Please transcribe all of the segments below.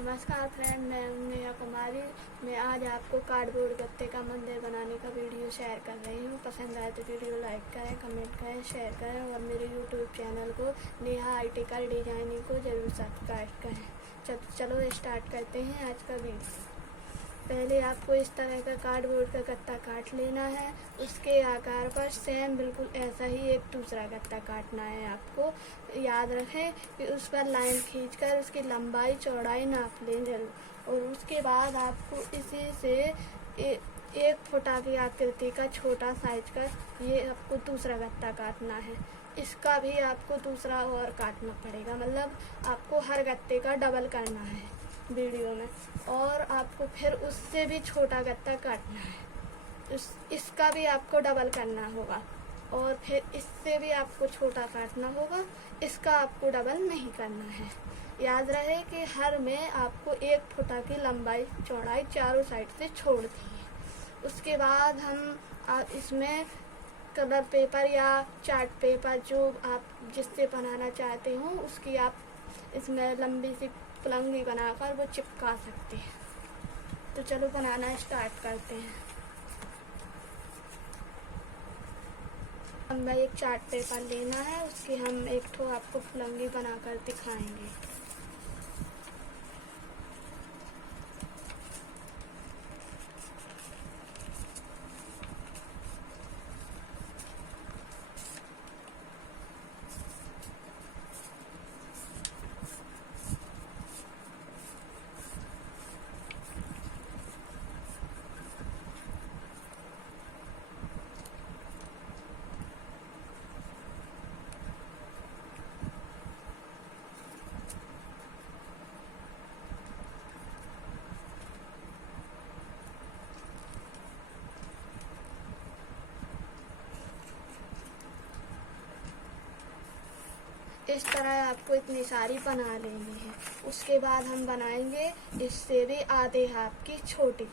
नमस्कार फ्रेंड, मैं नेहा कुमारी। मैं आज आपको कार्डबोर्ड गत्ते का मंदिर बनाने का वीडियो शेयर कर रही हूँ। पसंद आए तो वीडियो लाइक करें, कमेंट करें, शेयर करें और मेरे यूट्यूब चैनल को नेहा आर्टिकल डिजाइनिंग को ज़रूर सब्सक्राइब करें। चलो स्टार्ट करते हैं आज का वीडियो। पहले आपको इस तरह का कार्डबोर्ड का गत्ता काट लेना है। उसके आकार पर सेम बिल्कुल ऐसा ही एक दूसरा गत्ता काटना है। आपको याद रखें कि उस पर लाइन खींचकर उसकी लंबाई चौड़ाई नाप लें जरूर। और उसके बाद आपको इसी से 1 फुट की आकृति का छोटा साइज का ये आपको दूसरा गत्ता काटना है। इसका भी आपको दूसरा और काटना पड़ेगा, मतलब आपको हर गत्ते का डबल करना है वीडियो में। और आपको फिर उससे भी छोटा गत्ता काटना है, इसका भी आपको डबल करना होगा। और फिर इससे भी आपको छोटा काटना होगा, इसका आपको डबल नहीं करना है। याद रहे कि हर में आपको 1 फुट की लंबाई चौड़ाई चारों साइड से छोड़ दी है। उसके बाद हम इसमें कलर पेपर या चार्ट पेपर जो आप जिससे बनाना चाहते हो उसकी आप इसमें लंबी सी पलंगी बनाकर वो चिपका सकते हैं। तो चलो बनाना स्टार्ट करते हैं। हमें एक चार्ट पेपर लेना है, उसकी हम एक ठो आपको पलंगी बनाकर दिखाएंगे। इस तरह आपको इतनी सारी बना लेनी है। उसके बाद हम बनाएंगे इससे भी आधे हाथ की छोटी।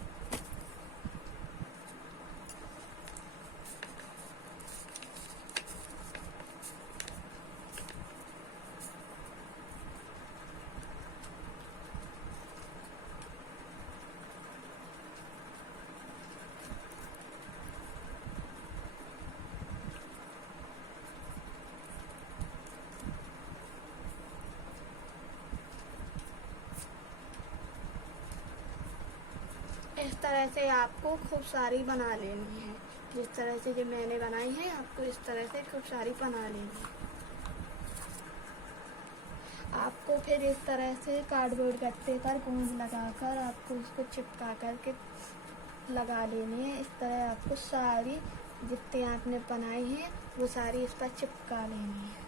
इस तरह से आपको खूब सारी बना लेनी है। जिस तरह से जो मैंने बनाई है आपको इस तरह से खूब सारी बना लेनी है। आपको फिर इस तरह से कार्डबोर्ड गत्ते पर गूंद लगाकर आपको उसको चिपका करके लगा लेनी है। इस तरह आपको सारी जितनी आपने बनाई है वो सारी इस पर चिपका लेनी है।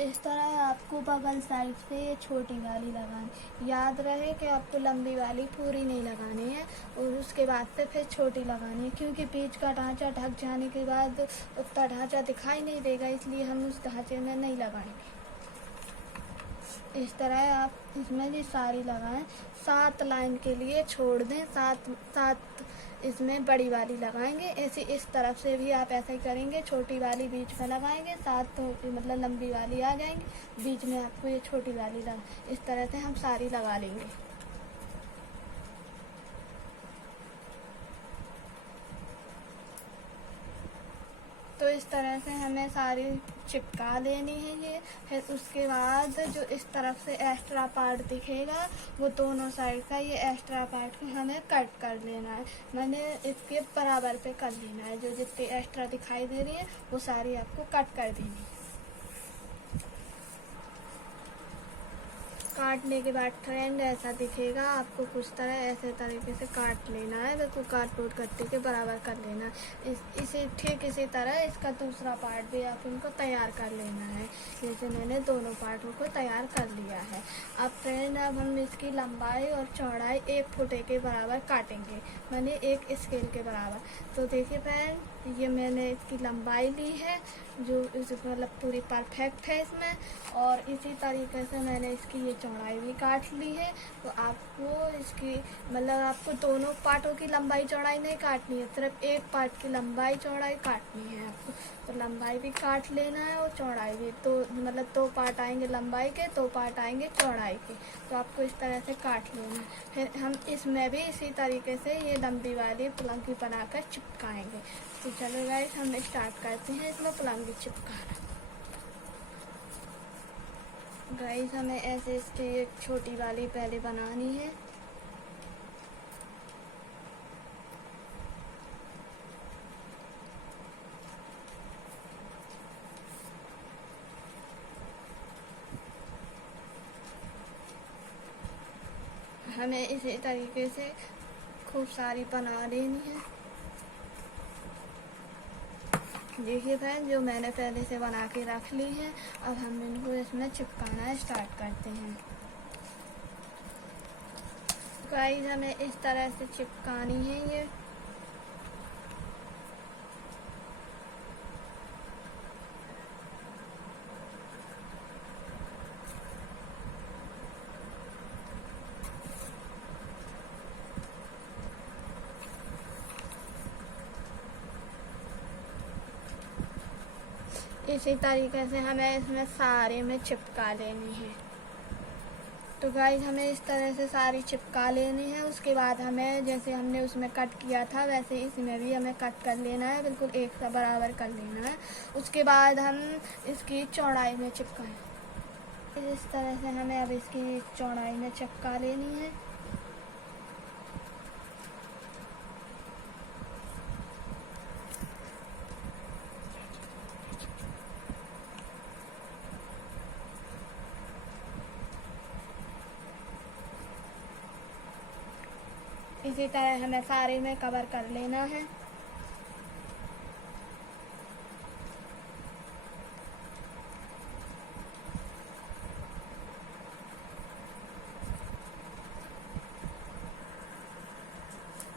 इस तरह आपको बगल साइड से छोटी वाली लगानी। याद रहे कि आपको लंबी वाली पूरी नहीं लगानी है और उसके बाद से फिर छोटी लगानी है, क्योंकि बीच का ढांचा ढक जाने के बाद उतना ढांचा दिखाई नहीं देगा, इसलिए हम उस ढांचे में नहीं लगाएंगे। इस तरह आप इसमें भी सारी लगाएं। 7 लाइन के लिए छोड़ दें, 7 इसमें बड़ी वाली लगाएंगे। ऐसे इस तरफ से भी आप ऐसा ही करेंगे, छोटी वाली बीच में लगाएंगे, 7 तो मतलब लंबी वाली आ जाएंगी, बीच में आपको ये छोटी वाली लगा। इस तरह से हम सारी लगा लेंगे। तो इस तरह से हमें सारी चिपका लेनी है ये। फिर उसके बाद जो इस तरफ से एक्स्ट्रा पार्ट दिखेगा वो दोनों साइड का ये एक्स्ट्रा पार्ट को हमें कट कर लेना है। मैंने इसके बराबर पे कर लेना है। जो जितनी एक्स्ट्रा दिखाई दे रही है वो सारी आपको कट कर देनी है। काटने के बाद फ्रेंड ऐसा दिखेगा, आपको कुछ तरह ऐसे तरीके से काट लेना है, बिल्कुल कार्डबोर्ड गत्ते के बराबर कर लेना है। इसे ठीक इसी तरह इसका दूसरा पार्ट भी आप इनको तैयार कर लेना है, जैसे मैंने दोनों पार्टों को तैयार कर लिया है। अब फ्रेंड अब हम इसकी लंबाई और चौड़ाई 1 फुटे के बराबर काटेंगे, मैंने 1 स्केल के बराबर। तो देखिए फ्रेंड, ये मैंने इसकी लंबाई ली है जो मतलब पूरी परफेक्ट है इसमें, और इसी तरीके से मैंने इसकी ये चौड़ाई भी काट ली है। तो आपको इसकी मतलब आपको दोनों पार्टों की लंबाई चौड़ाई नहीं काटनी है, सिर्फ एक पार्ट की लंबाई चौड़ाई काटनी है आपको। तो लंबाई भी काट लेना है और चौड़ाई भी, तो मतलब 2 पार्ट आएंगे लंबाई के, 2 पार्ट आएंगे चौड़ाई के। तो आपको इस तरह से काट लेना है। फिर हम इसमें भी इसी तरीके से ये लंबी वाली पलंगी बनाकर चिपकाएंगे। तो चलो गाइस, हम स्टार्ट करते हैं इसमें पलंगी चिपकाना। गाइस, हमें ऐसे इसकी एक छोटी वाली पहले बनानी है। हमें इसी तरीके से खूब सारी बना लेनी है। देखिए फ्रेंड, जो मैंने पहले से बना के रख ली है, अब हम इनको इसमें चिपकाना स्टार्ट करते हैं। गाइस, हमें इस तरह से चिपकानी है ये। इसी तरीके से हमें इसमें सारे में चिपका लेनी है। तो गाइस, हमें इस तरह से सारी चिपका लेनी है। उसके बाद हमें जैसे हमने उसमें कट किया था वैसे इसमें भी हमें कट कर लेना है, बिल्कुल एक सा बराबर कर लेना है। उसके बाद हम इसकी चौड़ाई में चिपकाएं। इस तरह से हमें अब इसकी चौड़ाई में चिपका लेनी है। इसी तरह हमें सारे में कवर कर लेना है।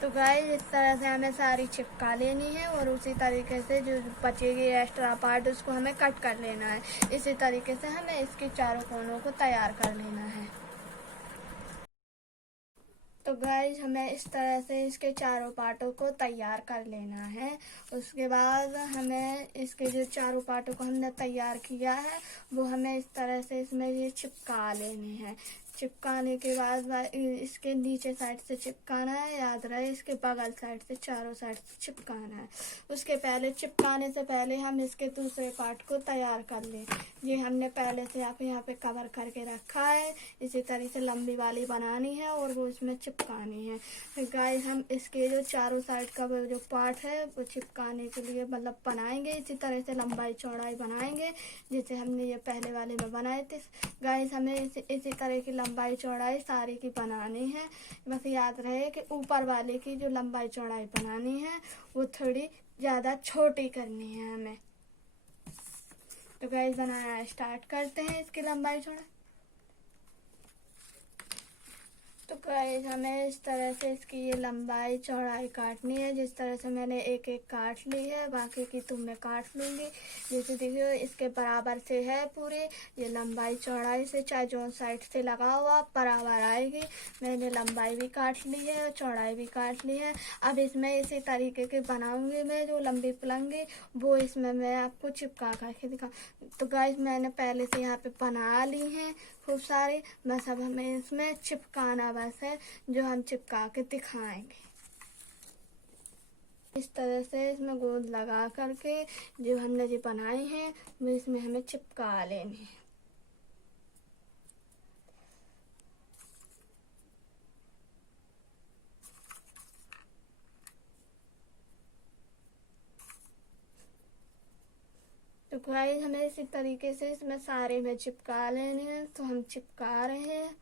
तो गाइस, इस तरह से हमें सारी चिपका लेनी है और उसी तरीके से जो बचेगी एक्स्ट्रा पार्ट उसको हमें कट कर लेना है। इसी तरीके से हमें इसके चारों कोनों को तैयार कर लेना है। तो गाइस, हमें इस तरह से इसके चारों पार्टों को तैयार कर लेना है। उसके बाद हमें इसके जो चारों पार्टों को हमने तैयार किया है वो हमें इस तरह से इसमें ये चिपका लेने हैं। चिपकाने के बाद इसके नीचे साइड से चिपकाना है, याद रहे इसके बगल साइड से चारों साइड से चिपकाना है। उसके पहले चिपकाने से पहले हम इसके दूसरे पार्ट को तैयार कर लें। ये हमने पहले से यहाँ पे कवर करके रखा है। इसी तरह से लंबी वाली बनानी है और वो इसमें चिपकानी है। फिर गाइस, हम इसके जो चारों साइड का जो पार्ट है वो चिपकाने के लिए मतलब बनाएंगे। इसी तरह से लंबाई चौड़ाई बनाएंगे जैसे हमने ये पहले वाले में बनाए थे। गाइस, हमें इसी तरह की लंबाई चौड़ाई सारी की बनानी है। बस याद रहे कि ऊपर वाले की जो लंबाई चौड़ाई बनानी है वो थोड़ी ज़्यादा छोटी करनी है हमें। तो गाइस, बनाना स्टार्ट करते हैं इसकी लंबाई चौड़ाई। तो गाइस, हमें इस तरह से इसकी ये लंबाई चौड़ाई काटनी है। जिस तरह से मैंने एक एक काट ली है, बाकी की तुम मैं काट लूँगी। जैसे देखिए इसके बराबर से है पूरे, ये लंबाई चौड़ाई से चाहे जो साइड से लगा हुआ बराबर आएगी। मैंने लंबाई भी काट ली है और चौड़ाई भी काट ली है। अब इसमें इसी तरीके के बनाऊँगी मैं जो लंबी पलंगी, वो इसमें मैं आपको चिपका करके दिखा। तो गाइस, मैंने पहले से यहाँ पे बना ली हैं खूब सारी, बस अब हमें इसमें चिपकाना बस है, जो हम चिपका के दिखाएंगे। इस तरह से इसमें गोंद लगा करके जो हमने जो बनाए हैं वो इसमें हमें चिपका लेने हैं। तो तो गाइस हमें इसी तरीके से इसमें सारे में चिपका लेने हैं, तो हम चिपका रहे हैं।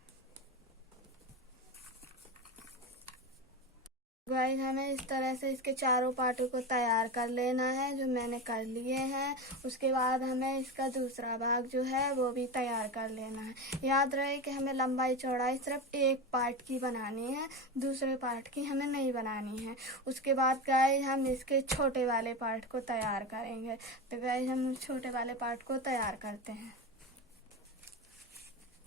गाइस हमें इस तरह से इसके चारों पार्टों को तैयार कर लेना है, जो मैंने कर लिए हैं। उसके बाद हमें इसका दूसरा भाग जो है वो भी तैयार कर लेना है। याद रहे कि हमें लंबाई चौड़ाई सिर्फ एक पार्ट की बनानी है, दूसरे पार्ट की हमें नहीं बनानी है। उसके बाद गाइस हम इसके छोटे वाले पार्ट को तैयार करेंगे। तो गाइस हम छोटे वाले पार्ट को तैयार करते हैं।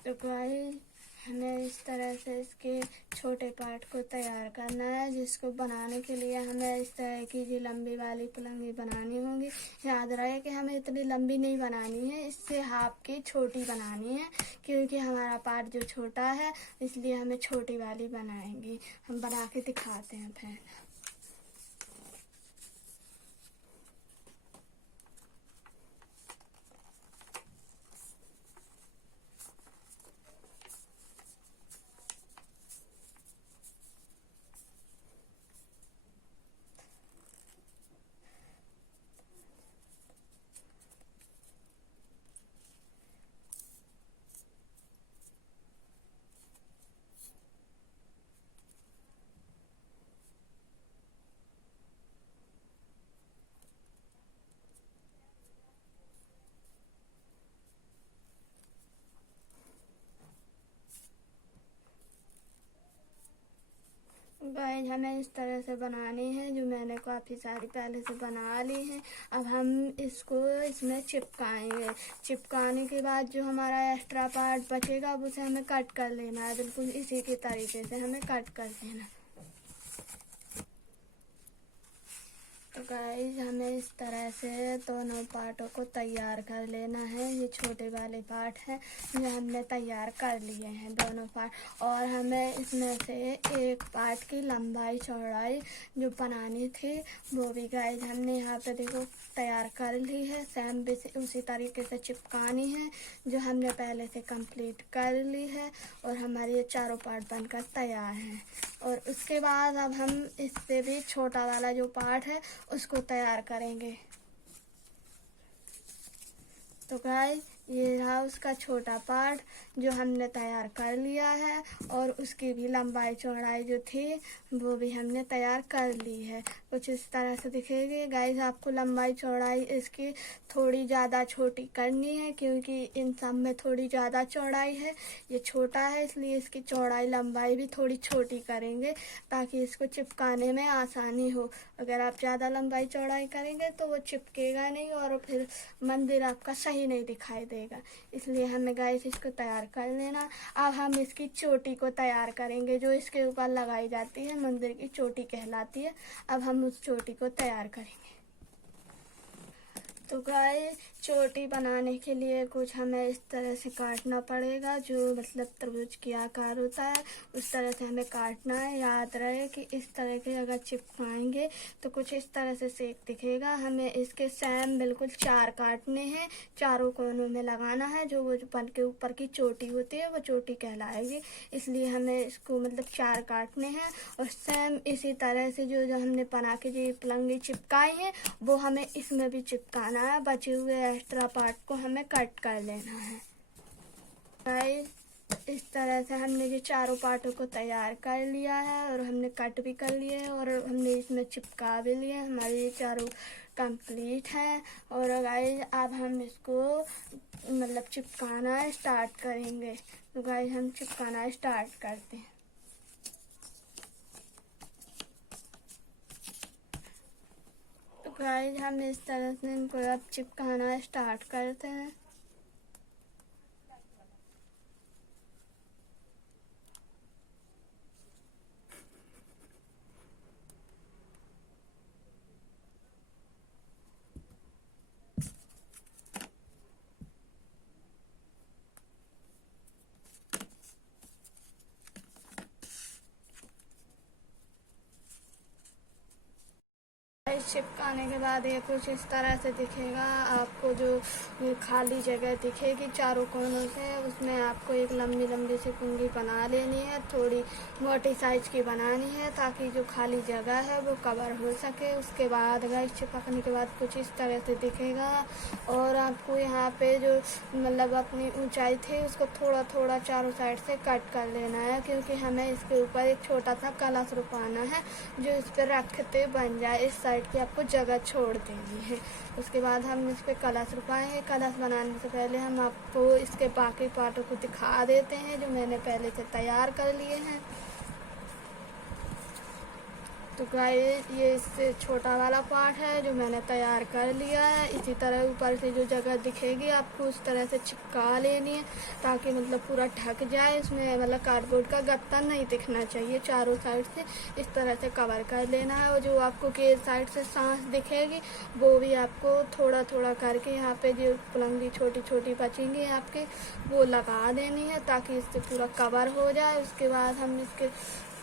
तो गाइस हमें इस तरह से इसके छोटे पार्ट को तैयार करना है, जिसको बनाने के लिए हमें इस तरह की जी लंबी वाली पलंगी बनानी होगी। याद रहे कि हमें इतनी लंबी नहीं बनानी है, इससे हाफ की छोटी बनानी है, क्योंकि हमारा पार्ट जो छोटा है इसलिए हमें छोटी वाली बनाएंगी। हम बना के दिखाते हैं फिर। गाइस हमें इस तरह से बनानी है, जो मैंने काफ़ी सारी पहले से बना ली है। अब हम इसको इसमें चिपकाएंगे। चिपकाने के बाद जो हमारा एक्स्ट्रा पार्ट बचेगा उसे हमें कट कर लेना है। बिल्कुल इसी के तरीके से हमें कट कर लेना है। तो गाइस हमें इस तरह से दोनों पार्टों को तैयार कर लेना है। ये छोटे वाले पार्ट हैं जो हमने तैयार कर लिए हैं दोनों पार्ट। और हमें इसमें से एक पार्ट की लंबाई चौड़ाई जो बनानी थी वो भी गाइस हमने यहाँ पे देखो तैयार कर ली है। सेम भी उसी तरीके से चिपकानी है जो हमने पहले से कंप्लीट कर ली है। और हमारे ये चारों पार्ट बनकर तैयार हैं। और उसके बाद अब हम इससे भी छोटा वाला जो पार्ट है उसको तैयार करेंगे। तो गाइस ये रहा उसका छोटा पार्ट जो हमने तैयार कर लिया है। और उसकी भी लंबाई चौड़ाई जो थी वो भी हमने तैयार कर ली है। कुछ इस तरह से दिखेगी। गाइस आपको लंबाई चौड़ाई इसकी थोड़ी ज़्यादा छोटी करनी है, क्योंकि इन सब में थोड़ी ज़्यादा चौड़ाई है। ये छोटा है इसलिए इसकी चौड़ाई लंबाई भी थोड़ी छोटी करेंगे, ताकि इसको चिपकाने में आसानी हो। अगर आप ज़्यादा लंबाई चौड़ाई करेंगे तो वो चिपकेगा नहीं और फिर मंदिर आपका सही नहीं दिखाई देगा। इसलिए हमें गाइस इसको तैयार कर लेना। अब हम इसकी चोटी को तैयार करेंगे, जो इसके ऊपर लगाई जाती है, मंदिर की चोटी कहलाती है। अब हम उस चोटी को तैयार करेंगे। तो गाइस चोटी बनाने के लिए कुछ हमें इस तरह से काटना पड़ेगा, जो मतलब तरबूज की आकार होता है उस तरह से हमें काटना है। याद रहे कि इस तरह के अगर चिपकाएंगे तो कुछ इस तरह से शेप दिखेगा। हमें इसके सेम बिल्कुल 4 काटने हैं, चारों कोनों में लगाना है। जो वो पन के ऊपर की चोटी होती है वो चोटी कहलाएगी। इसलिए हमें इसको मतलब 4 काटने हैं। और सेम इसी तरह से जो हमने बना के जो पलंगी चिपकाई है वो हमें इसमें भी चिपकाना है। बचे हुए एक्स्ट्रा पार्ट को हमें कट कर लेना है। गाइस इस तरह से हमने ये चारों पार्टों को तैयार कर लिया है और हमने कट भी कर लिए हैं और हमने इसमें चिपका भी लिए। हमारे ये चारों कंप्लीट हैं। और गाइस अब हम इसको मतलब चिपकाना स्टार्ट करेंगे। तो गाइस हम चिपकाना स्टार्ट करते हैं। गाइस हम इस तरह से इनको अब चिपकाना स्टार्ट करते हैं। चिपकाने के बाद ये कुछ इस तरह से दिखेगा। आपको जो ये खाली जगह दिखेगी चारों कोनों से, उसमें आपको एक लंबी लंबी सी कुंडी बना लेनी है, थोड़ी मोटी साइज की बनानी है ताकि जो खाली जगह है वो कवर हो सके। उसके बाद गाइस चिपकने के बाद कुछ इस तरह से दिखेगा। और आपको यहाँ पे जो मतलब अपनी ऊंचाई थी उसको थोड़ा थोड़ा चारों साइड से कट कर लेना है, क्योंकि हमें इसके ऊपर एक छोटा सा कलश रुकवाना है जो इस पर रखते बन जाए। इस साइड की आपको जगह छोड़ देनी है। उसके बाद हम इस पर कलश रुकवाएंगे। कलश बनाने से पहले हम आपको इसके बाकी पार्टों को दिखा देते हैं जो मैंने पहले से तैयार कर लिए हैं। तो गाइस ये इससे छोटा वाला पार्ट है जो मैंने तैयार कर लिया है। इसी तरह ऊपर से जो जगह दिखेगी आपको उस तरह से चिपका लेनी है ताकि मतलब पूरा ढक जाए। इसमें मतलब कार्डबोर्ड का गत्ता नहीं दिखना चाहिए। चारों साइड से इस तरह से कवर कर लेना है। और जो आपको के साइड से सांस दिखेगी वो भी आपको थोड़ा थोड़ा करके यहाँ पे जो पलंगी छोटी छोटी बचेंगी आपके वो लगा देनी है ताकि इससे पूरा कवर हो जाए। उसके बाद हम इसके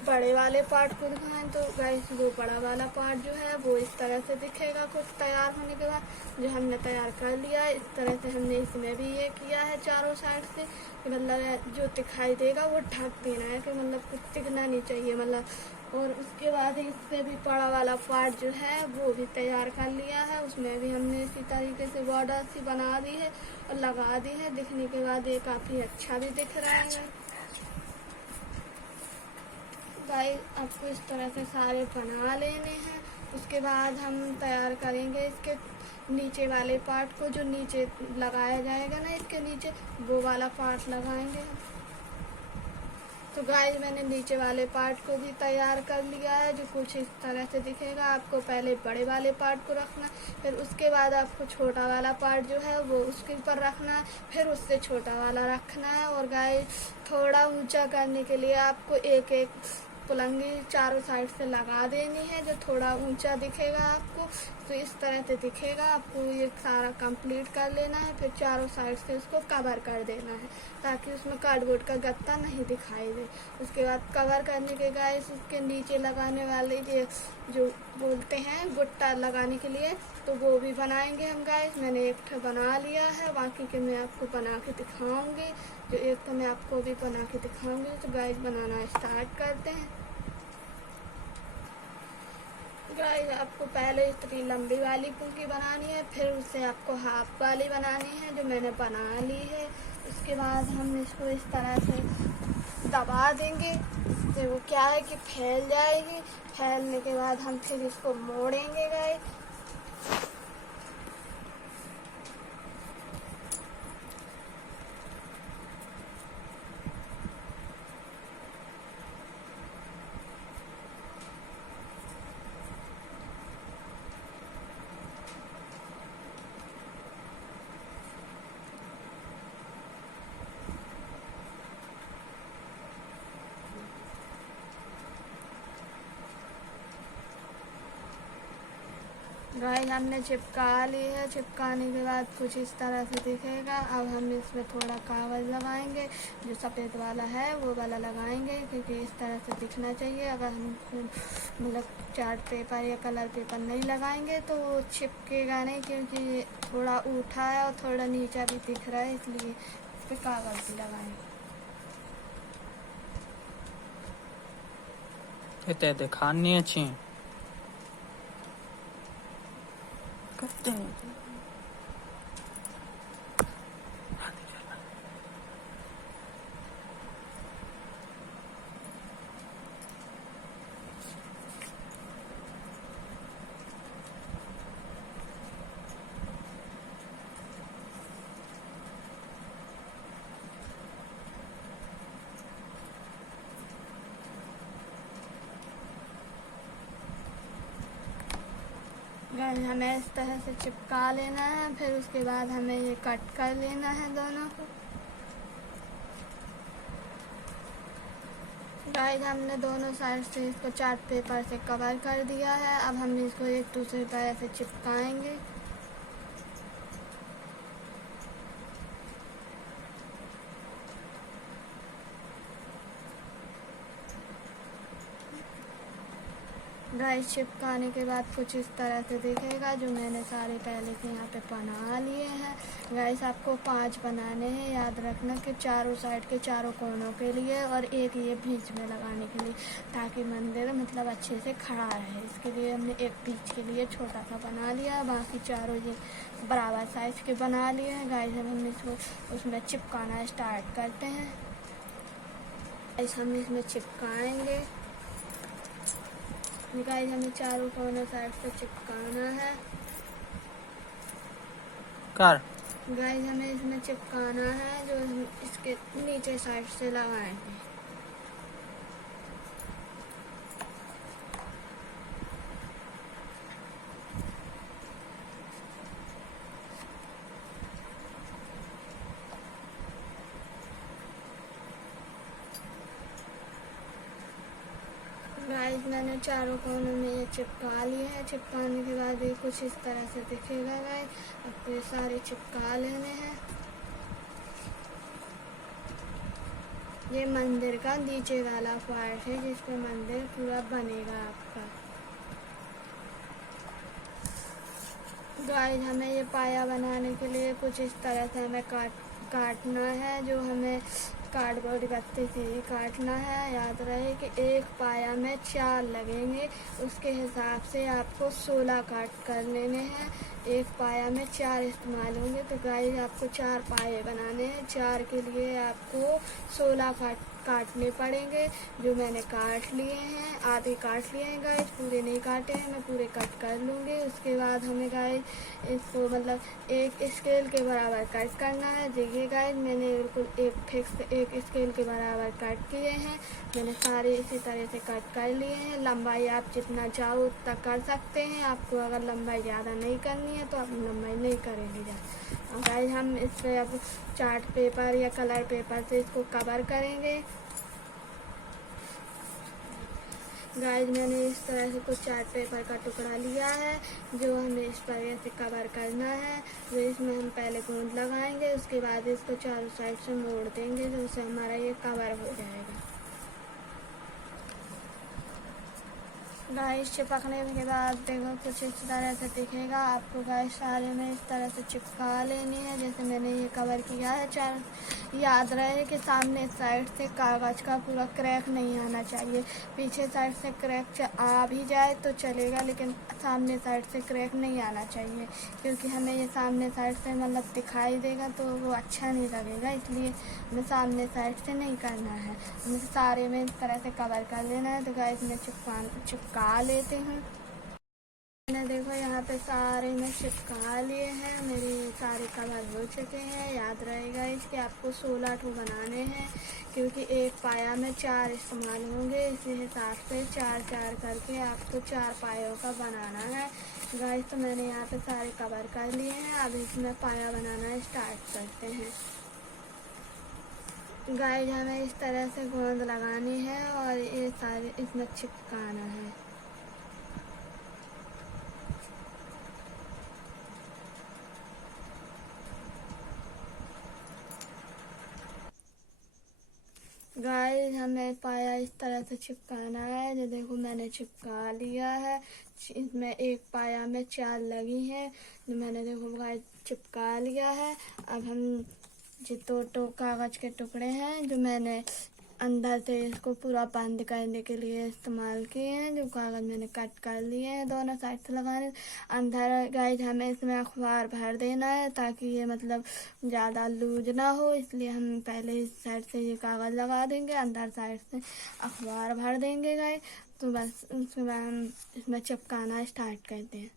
बड़े वाले पार्ट को दिखाएं तो गाइस वो बड़ा वाला पार्ट जो है वो इस तरह से दिखेगा कुछ तैयार होने के बाद, जो हमने तैयार कर लिया है। इस तरह से हमने इसमें भी ये किया है चारों साइड से, मतलब जो दिखाई देगा वो ढक देना है कि मतलब कुछ दिखना नहीं चाहिए मतलब। और उसके बाद इससे भी बड़ा वाला पार्ट जो है वो भी तैयार कर लिया है। उसमें भी हमने इसी तरीके से बॉर्डर सी बना दी है और लगा दी है। दिखने के बाद ये काफ़ी अच्छा भी दिख रहा है। गाइस आपको इस तरह से सारे बना लेने हैं। उसके बाद हम तैयार करेंगे इसके नीचे वाले पार्ट को, जो नीचे लगाया जाएगा ना इसके नीचे वो वाला पार्ट लगाएंगे। तो गाइस मैंने नीचे वाले पार्ट को भी तैयार कर लिया है जो कुछ इस तरह से दिखेगा। आपको पहले बड़े वाले पार्ट को रखना, फिर उसके बाद आपको छोटा वाला पार्ट जो है वो उसके ऊपर रखना है, फिर उससे छोटा वाला रखना है। और गाइस थोड़ा ऊंचा करने के लिए आपको एक एक पलंगी चारों साइड से लगा देनी है जो थोड़ा ऊंचा दिखेगा आपको। तो इस तरह से दिखेगा। आपको ये सारा कंप्लीट कर लेना है, फिर चारों साइड से उसको कवर कर देना है ताकि उसमें कार्डबोर्ड का गत्ता नहीं दिखाई दे। उसके बाद कवर करने के गाइस उसके नीचे लगाने वाले ये जो बोलते हैं गुट्टा लगाने के लिए, तो वो भी बनाएंगे हम गाइस। मैंने एक ठो बना लिया है, बाकी के मैं आपको बना के दिखाऊंगी। जो एक तो मैं आपको भी बना के दिखाऊंगी। तो गाइस बनाना स्टार्ट करते हैं। गाइस आपको पहले इतनी लंबी वाली कुंकी बनानी है, फिर उससे आपको हाफ वाली बनानी है जो मैंने बना ली है। उसके बाद हम इसको इस तरह से दबा देंगे तो वो क्या है कि फैल जाएगी। फैलने के बाद हम फिर इसको मोड़ेंगे गाइस। गाइस हमने चिपका ली है। चिपकाने के बाद कुछ इस तरह से दिखेगा। अब हम इसमें थोड़ा कागज़ लगाएंगे, जो सफ़ेद वाला है वो वाला लगाएंगे क्योंकि इस तरह से दिखना चाहिए। अगर हम मतलब चार्ट पेपर या कलर पेपर नहीं लगाएंगे तो वो चिपकेगा नहीं, क्योंकि थोड़ा ऊठा है और थोड़ा नीचा भी दिख रहा है, इसलिए इस पर कागज़ भी लगाएंगे। इतने दिखानी अच्छी करते हैं। गाइस हमें इस तरह से चिपका लेना है, फिर उसके बाद हमें ये कट कर लेना है दोनों को। गाइस हमने दोनों साइड से इसको चार्ट पेपर से कवर कर दिया है। अब हम इसको एक दूसरी तरह से चिपकाएंगे। गाइस चिपकाने के बाद कुछ इस तरह से दिखेगा, जो मैंने सारे पहले से यहाँ पे बना लिए हैं। गाइस आपको 5 बनाने हैं, याद रखना कि चारों साइड के चारों कोनों के लिए और एक ये बीच में लगाने के लिए, ताकि मंदिर मतलब अच्छे से खड़ा रहे। इसके लिए हमने एक बीच के लिए छोटा सा बना लिया, बाकी चारों ये बराबर साइज के बना लिए हैं। गाइस हम इसको उसमें चिपकाना स्टार्ट करते हैं। गाइस हम इसमें चिपकाएंगे। गाइस हमें चारों कोनों साइड से चिपकाना है। कर गाइस हमें इसमें चिपकाना है, जो इसके नीचे साइड से लगाएंगे। गाइस मैंने चारों कोनों में ये चिपका लिए हैं। चिपकाने के बाद ये कुछ इस तरह से दिखेगा। गाइस आपको ये सारे चिपका लेने हैं। ये मंदिर का नीचे वाला पार्ट है, जिस पे मंदिर पूरा बनेगा आपका। गाइस हमें ये पाया बनाने के लिए कुछ इस तरह से हमें काटना है, जो हमें कार्डबोर्ड गत्ते से ही काटना है। याद रहे कि एक पाया में 4 लगेंगे, उसके हिसाब से आपको 16 काट कर लेने हैं। एक पाया में 4 इस्तेमाल होंगे, तो गाइस आपको 4 पाए बनाने हैं। 4 के लिए आपको 16 काटने पड़ेंगे, जो मैंने काट लिए हैं। आधे काट लिए हैं गाइस, पूरे नहीं काटे हैं, मैं पूरे कट कर लूँगी। उसके बाद हमें गाइस इसको मतलब एक स्केल के बराबर कट करना है। देखिए गाइस मैंने बिल्कुल एक फिक्स एक स्केल के बराबर कट किए हैं। मैंने सारे इसी तरह से कट कर लिए हैं। लंबाई आप जितना चाहो उतना कर सकते हैं। आपको अगर लंबाई ज़्यादा नहीं करनी है तो आप लंबाई नहीं करेंगे ज़्यादा। गाइस हम इस पर अब चार्ट पेपर या कलर पेपर से इसको कवर करेंगे। गाइस मैंने इस तरह से कुछ चार्ट पेपर का टुकड़ा लिया है, जो हमें इस पर ऐसे कवर करना है। तो इसमें हम पहले गोंद लगाएंगे, उसके बाद इसको चारों साइड से मोड़ देंगे, जिससे हमारा ये कवर हो जाएगा। गाइस चिपकने के बाद देखो कुछ इस तरह से दिखेगा आपको। गाइस सारे में इस तरह से चिपका लेनी है, जैसे मैंने ये कवर किया है। याद रहे कि सामने साइड से कागज़ का पूरा क्रैक नहीं आना चाहिए। पीछे साइड से क्रैक आ भी जाए तो चलेगा, लेकिन सामने साइड से क्रैक नहीं आना चाहिए, क्योंकि हमें ये सामने साइड से मतलब दिखाई देगा तो वो अच्छा नहीं लगेगा। इसलिए हमें सामने साइड से नहीं करना है, हमें सारे में इस तरह से कवर कर लेना है। तो गाइस मैं चिपका लेते हैं। मैंने देखो यहाँ पे सारे में चिपका लिए हैं, मेरे सारे कवर हो चुके हैं। याद रहेगा इसके आपको 16 ठो बनाने हैं, क्योंकि एक पाया में 4 इस्तेमाल होंगे। इसी हिसाब से 4-4 करके आपको 4 पायों का बनाना है। गाइस तो मैंने यहाँ पे सारे कवर कर लिए हैं। अब इसमें पाया बनाना स्टार्ट करते हैं। गाइस हमें इस तरह से गोंद लगानी है और ये सारे इसमें चिपकाना है। गाइस हमें पाया इस तरह से चिपकाना है, जो देखो मैंने चिपका लिया है। इसमें एक पाया में 4 लगी हैं, जो मैंने देखो गाइस चिपका लिया है। अब हम जो तो कागज़ के टुकड़े हैं, जो मैंने अंदर से इसको पूरा बंद करने के लिए इस्तेमाल किए हैं, जो कागज़ मैंने कट कर लिए हैं दोनों साइड से लगाने। अंदर गाइस हमें इसमें अखबार भर देना है, ताकि ये मतलब ज़्यादा लूज ना हो। इसलिए हम पहले इस साइड से ये कागज़ लगा देंगे, अंदर साइड से अखबार भर देंगे गाइस। तो बस उसके बाद हम इसमें चिपकाना स्टार्ट करते हैं।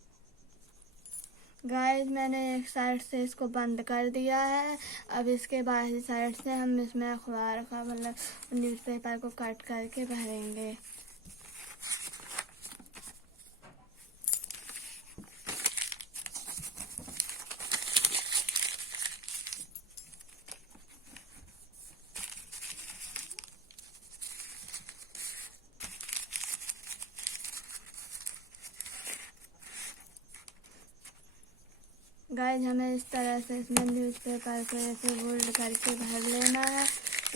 गाइस मैंने एक साइड से इसको बंद कर दिया है। अब इसके बाहरी साइड से हम इसमें अखबार का मतलब न्यूज़पेपर को कट करके भरेंगे। गाइस हमें इस तरह से इसमें न्यूज़पेपर को ऐसे फोल्ड करके भर लेना है,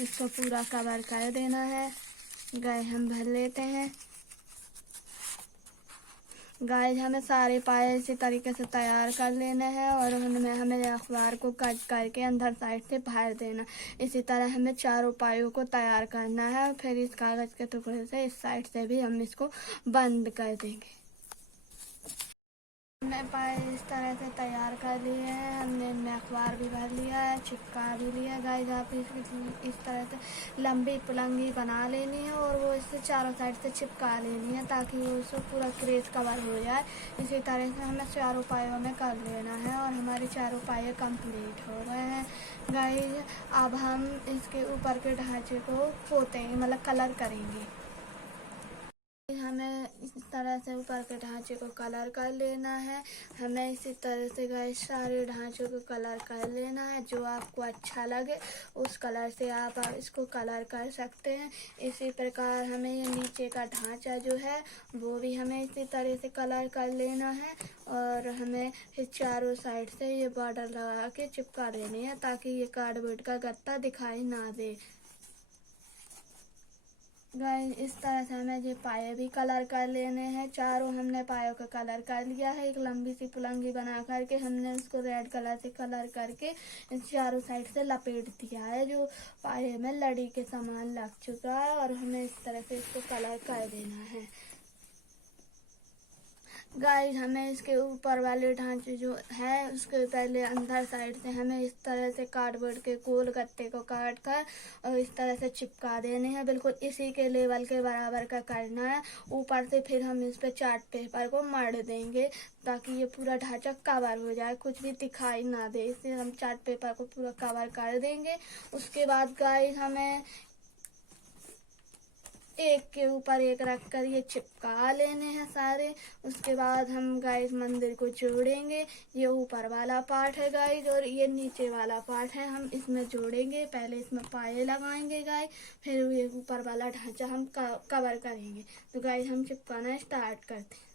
इसको पूरा कवर कर देना है। गाइस हम भर लेते हैं। गाइस हमें सारे पाए इसी तरीके से तैयार कर लेने हैं और उनमें हमें अखबार को कट करके अंदर साइड से बाहर देना। इसी तरह हमें चारों पायों को तैयार करना है। फिर इस कागज के टुकड़े से इस साइड से भी हम इसको बंद कर देंगे। हमने पाए इस तरह से तैयार कर लिए हैं। हमने इनमें अखबार भी भर लिया है, चिपका भी लिया। गाइस आप इस तरह से लंबी पलंगी बना लेनी है और वो इससे चारों साइड से चिपका लेनी है ताकि वो उसको पूरा क्रेज कवर हो जाए। इसी तरह से हमें चारों पायों में कर लेना है और हमारी चारों पाए कंप्लीट हो गए हैं। गाइस अब हम इसके ऊपर के ढांचे को पोतेंगे, मतलब कलर करेंगे। हमें इस तरह से ऊपर के ढांचे को कलर कर लेना है। हमें इसी तरह से गाइस सारे ढांचों को कलर कर लेना है। जो आपको अच्छा लगे उस कलर से आप इसको कलर कर सकते हैं। इसी प्रकार हमें ये नीचे का ढांचा जो है वो भी हमें इसी तरह से कलर कर लेना है और हमें फिर चारों साइड से ये बॉर्डर लगा के चिपका देनी है ताकि ये कार्डबोर्ड का गत्ता दिखाई ना दे। गाइस इस तरह से हमें ये पाए भी कलर कर लेने हैं। चारों हमने पायों का कलर कर लिया है। एक लंबी सी पुलंगी बना करके हमने उसको रेड कलर से कलर करके इस चारों साइड से लपेट दिया है जो पाए में लड़ी के समान लग चुका है और हमें इस तरह से इसको कलर कर देना है। गाइस हमें इसके ऊपर वाले ढांचे जो है उसके पहले अंदर साइड से हमें इस तरह से कार्डबोर्ड के गोल गत्ते को काट कर और इस तरह से चिपका देने हैं। बिल्कुल इसी के लेवल के बराबर का करना है। ऊपर से फिर हम इस पे चार्ट पेपर को मढ़ देंगे ताकि ये पूरा ढांचा कवर हो जाए, कुछ भी दिखाई ना दे। इसलिए हम चार्ट पेपर को पूरा कवर कर देंगे। उसके बाद गाइस हमें एक के ऊपर एक रख कर ये चिपका लेने हैं सारे। उसके बाद हम गाइस मंदिर को जोड़ेंगे। ये ऊपर वाला पार्ट है गाइस और ये नीचे वाला पार्ट है, हम इसमें जोड़ेंगे। पहले इसमें पाए लगाएंगे गाइस, फिर ये ऊपर वाला ढांचा हम कवर करेंगे। तो गाइस हम चिपकाना स्टार्ट करते हैं।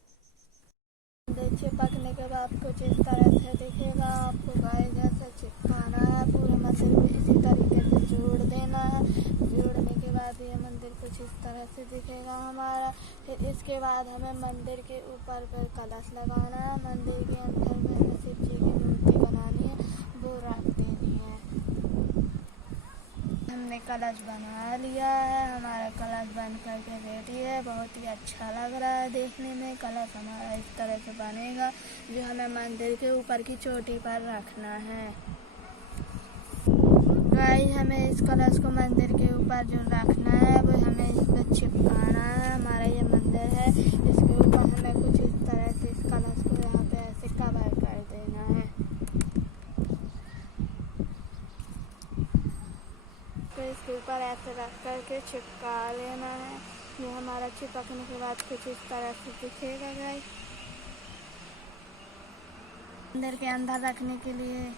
चिपकने के बाद कुछ इस तरह से दिखेगा। आपको गाइस ऐसे चिपकाना है, पूरे मंदिर को इसी तरीके से जोड़ देना है। जोड़ने के बाद ये मंदिर कुछ इस तरह से दिखेगा हमारा। फिर इसके बाद हमें मंदिर के ऊपर पर कलश लगाना है। मंदिर के अंदर में हमें शिव जी की मूर्ति बनानी है, वो रख देनी है। हमने कलश बना लिया है, हमारा कलश बन करके रेडी है। बहुत ही अच्छा लग रहा है देखने में। कलश हमारा इस तरह से बनेगा जो हमें मंदिर के ऊपर की चोटी पर रखना है। गाइस हमें इस कलश को मंदिर के ऊपर जो रखना है वो हमें इस पर चिपकाना है। हमारा ये मंदिर है, इसके ऊपर हमें कुछ इस तरह से इस कलश को यहाँ पे ऐसे कवर कर देना है। तो इसके ऊपर ऐसे रख करके चिपका लेना है। ये हमारा चिपकने के बाद कुछ इस तरह से दिखेगा गाइस। मंदिर के अंदर रखने के लिए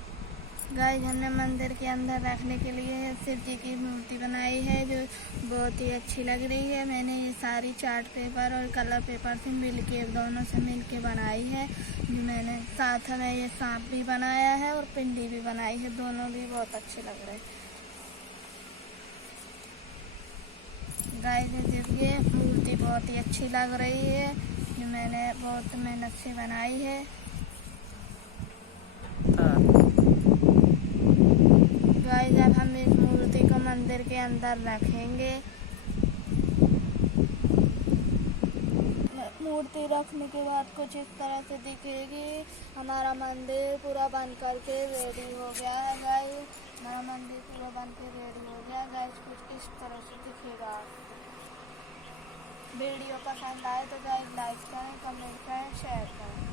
गाइस हमने मंदिर के अंदर रखने के लिए शिव जी की मूर्ति बनाई है जो बहुत ही अच्छी लग रही है। मैंने ये सारी चार्ट पेपर और कलर पेपर से मिलके, दोनों से मिलके बनाई है। जो मैंने साथ में ये सांप भी बनाया है और पिंडी भी बनाई है, दोनों भी बहुत अच्छे लग रहे हैं। गाइस देखिए मूर्ति बहुत ही अच्छी लग रही है जो मैंने बहुत मेहनत से बनाई है। गाइस अब हम इस मूर्ति को मंदिर के अंदर रखेंगे। मूर्ति रखने के बाद कुछ इस तरह से दिखेगी। हमारा मंदिर पूरा बन करके रेडी हो गया है गाइस। हमारा मंदिर पूरा बन के रेडी हो गया गाइस, कुछ इस तरह से दिखेगा। वीडियो पसंद आए तो गाइस लाइक करें, कमेंट करें, शेयर करें।